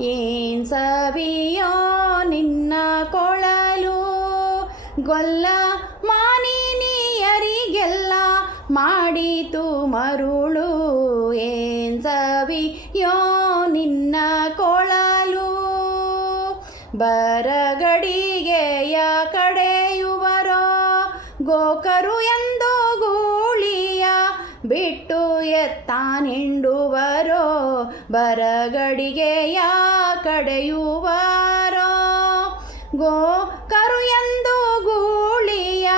ಏನ್ ಸವಿಯೋ ನಿನ್ನ ಕೊಳಲು, ಗೊಲ್ಲ ಮಾನಿನಿಯರಿಗೆಲ್ಲ ಮಾಡಿತು ಮರುಳು. ಏನ್ ಸವಿಯೋ ನಿನ್ನ ಕೊಳಲು, ಬರಗಡಿಗೆಯ ಕಡೆಯುವರೋ ಗೋಕರು ಎಂದು ಗೂಳಿಯ ಬಿಟ್ಟು ಎತ್ತಾನಿಂಡುವರೋ. ಬರಗಡಿಗೆಯ ಕಡೆಯುವರೋ ಗೋಕರು ಎಂದು ಗೂಳಿಯ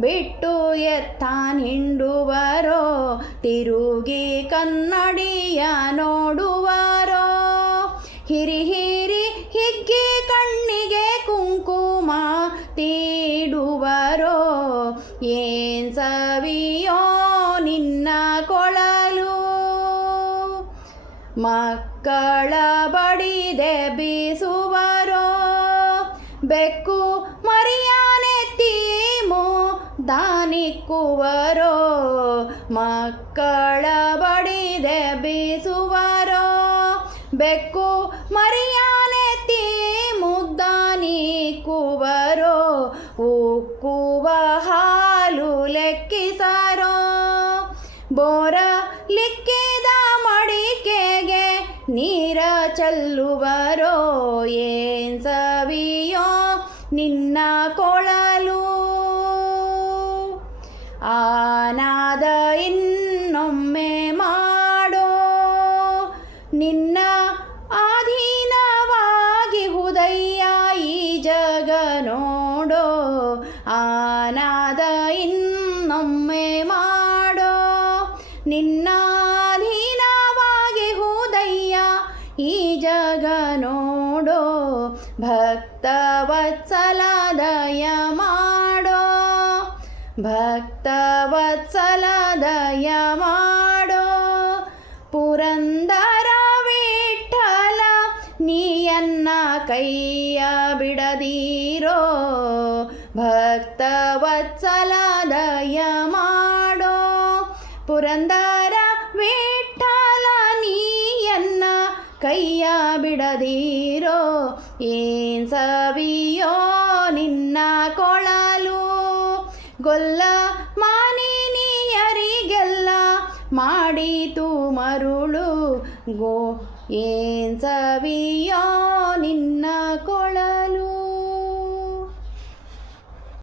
ಬಿಟ್ಟು ಎತ್ತಾನಿಂಡುವರೋ. ತಿರುಗಿ ಕನ್ನಡಿಯ ನೋಡುವರೋ, ಹಿರಿ ಹಿರಿ ಹಿಗ್ಗಿ ಕಣ್ಣಿಗೆ ಕುಂಕುಮ ತೀಡುವರೋ. ಏನ್ ಸವಿಯೋ ನಿನ್ನ ಕೊಳಲು, ಮಕ್ಕಳ ಬಡಿದೆ ಬೀಸುವರೋ ಬೆಕ್ಕು ಮರಿಯಾನೆತ್ತಿ ಮುದ್ದಾನಿಕ್ಕುವರೋ. ಮಕ್ಕಳ ಬಡಿದೆ ಬೀಸುವರೋ ಬೆಕ್ಕು ಮರಿಯಾನೆತ್ತಿ ಮುದ್ದಾನಿಕ್ಕುವರೋ. ಉಕ್ಕುವ ಹಾಲು ಲೆಕ್ಕಿಸರೋ, ಬೋರ ಲಿಕ್ಕಿದ ಮಡಿಕೆಗೆ ನೀರ ಚೆಲ್ಲುವರೋ. ಏನ್ ಸವಿಯೋ ನಿನ್ನ ಕೊಳಲು, ಆನಾದ ಇನ್ನೊಮ್ಮೆ ಮಾಡೋ ನಿನ್ನ ಅಧೀನವಾಗಿ ಹುದಯ್ಯ ಈ ಜಗ ನೋಡೋ. ಆನಾದ ಇನ್ನೊಮ್ಮೆ ಮಾಡೋ ನಿನ್ನ ಅಧೀನವಾಗಿ ಹುದಯ್ಯ ಈ ಜಗ ನೋಡೋ. ಭಕ್ತವತ್ಸಲ ದಯ ಮಾಡೋ, ಭಕ್ತವತ್ಸಲ ಮಾಡೋ. ಪುರಂದರ ವಿಠಲ ನೀಯನ್ನ ಕೈಯ ಬಿಡದೀರೋ. ಭಕ್ತವತ್ಸಲ ಮಾಡೋ, ಪುರಂದರ ವಿಠಲ ನೀಯನ್ನ ಕೈಯ ಬಿಡದೀರೋ. ಏನ್ ಸವಿಯೋ ನಿನ್ನ ಕೊಳಲು, ಗೊಲ್ಲ ಮಾನಿನಿಯರಿಗೆಲ್ಲ ಮಾಡಿತು ಮರುಳು. ಏನ್ ಸವಿಯೋ ನಿನ್ನ ಕೊಳಲು.